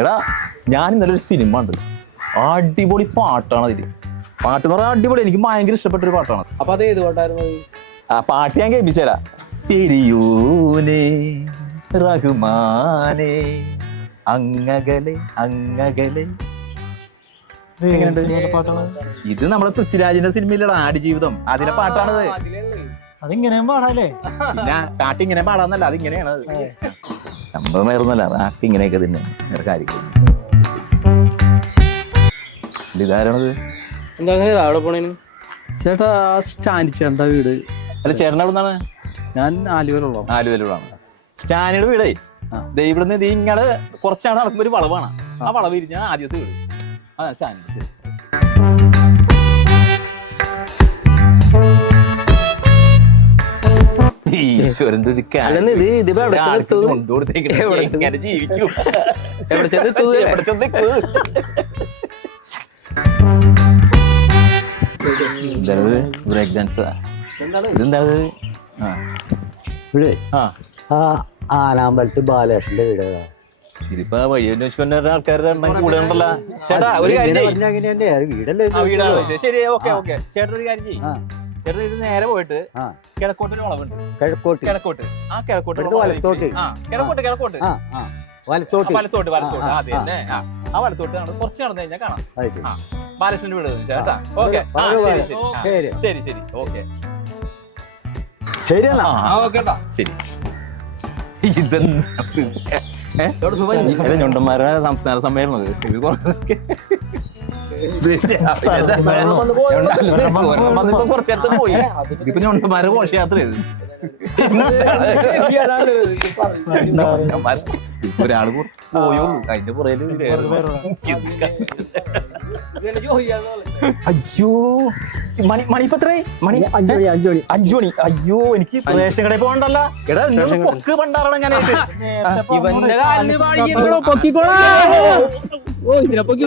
എടാ ഞാൻ ഇന്നലെ ഒരു സിനിമ ഉണ്ട് അടിപൊളി പാട്ടാണ് അതിൽ. പാട്ട് എന്ന് പറഞ്ഞാൽ അടിപൊളി എനിക്ക് ഭയങ്കര ഇഷ്ടപ്പെട്ട ഒരു പാട്ടാണ് അപ്പൊ അത് ഏത് പാട്ടായിരുന്നു ആ പാട്ട് ഞാൻ കേൾപ്പിച്ചരാ. തിരിയൂനെ റഹ്മാനേ അങ്ങകലെ അങ്ങകലെ? ഇത് നമ്മുടെ പൃഥ്വിരാജിന്റെ സിനിമയിലുള്ള ആടുജീവിതം അതിലെ പാട്ടാണത്. അതിങ്ങനെയും പാടാല്ലേ? പാട്ട് ഇങ്ങനെ പാടാന്നല്ല അതിങ്ങനെയാണ് വേറൊന്നല്ല പാട്ട് ഇങ്ങനെയൊക്കെ തന്നെ. വേറെ കാര്യം ഇതാരണത് എന്താ അവിടെ പോണേന്? ചേട്ടാ ആ സ്റ്റാൻഡ് ചേട്ടന്റെ വീട്. അല്ല ചേട്ടൻ അവിടെ നിന്നാണ്? ഞാൻ ആലുവയിലുള്ള. ആലുവയിലൂടാണ് സ്റ്റാനിയുടെ വീടേ? ദേ ഇവിടുന്ന് ഇത് ഇങ്ങനെ കുറച്ചാണ് നടക്കുമ്പോൾ ഒരു വളവാണ്. ആ വളവ് ഇരിഞ്ഞാണ് ആദ്യത്തെ വീട്. അതാണ് സ്റ്റാനിയുടെ ഈശ്വരന്റെ ഒരു അല്ലെന്ന് ഇത് ഇതിപ്പോ എവിടെ? എവിടെ ചെന്ന്? ബ്രേക്ക് ഡാൻസ് ഇതെന്താണ്? ആ. ഇവിടെ? ആ. ആ ആനാമ്പലത്ത് ബാലകൃഷ്ണന്റെ വീട് ഏതാ? ഇതിപ്പോ വഴി അന്വേഷിക്കുന്ന ആൾക്കാരുടെ എണ്ണം കൂടെ ഉണ്ടല്ലോ ചേട്ടാ ഒരു കാര്യം ചെയ്യ്. പറഞ്ഞാ അങ്ങനെ തന്നെ അത് വീടല്ലേ ആ വീടാണ് ശരി ഓക്കെ ഓക്കെ. ചേട്ടൻ ഒരു കാര്യം ചെയ്യും. ആ. ചേട്ടൻ ഇത് നേരെ പോയിട്ട് ആ. കിഴക്കോട്ട് ഒരു വളവുണ്ട്. കിഴക്കോട്ട്. കിഴക്കോട്ട്. ആ കിഴക്കോട്ട് വലത്തോട്ട്. ആ കിഴക്കോട്ട് കിഴക്കോട്ട്. വലത്തോട്ട്. വലത്തോട്ട് വലത്തോട്ട്. ആ, അത് വലത്തോട്ട് നമ്മൾ കുറച്ച് നടന്നു കഴിഞ്ഞാൽ കാണാം. ബാലകൃഷ്ണന്റെ വീട് ചേട്ടാ ഓക്കെ. ശരി. ശരി. ഓക്കെ. ശരി ഇതെന്താ? ഞുണ്ടന്മാരുടെ സംസ്ഥാന സമ്മേളനം ഇത്. കുറച്ചേരത്ത് പോയി. ഇതിപ്പോ ഘോഷയാത്ര ഞുണ്ടന്മാര് ഇപ്പൊ ഒരാൾ പോയോ അതിന്റെ പുറയിൽ അയ്യോ. മണി മണിപ്പത്രേ മണി അഞ്ചു മണി അഞ്ചു മണി. അഞ്ചു അയ്യോ എനിക്ക് റേഷൻ കടയിൽ പോകണ്ടല്ല. എടാ പൊക്ക് പണ്ടാറണം ഞാൻ ഇവന്റെ കാലിന് പൊക്കിക്കോളാ. ഓ ഇതിനെ പൊക്കി